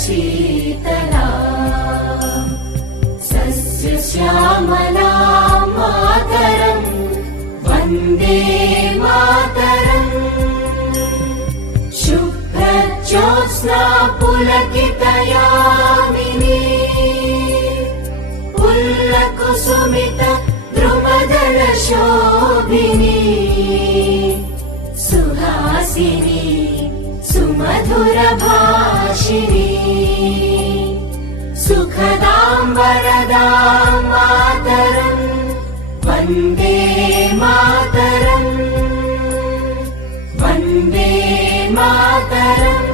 शीतला सस्यश्यामला मातरम् वन्दे मातरम् शुभ्रज्योत्स्ना पुलकितयामिनी पुल्लकुसुमित द्रुमदल शोभिनी सुहासिनी सुमधुर भाषिणी सुखदां वरदां मातरम् वन्दे मातरम् वन्दे मातरम्।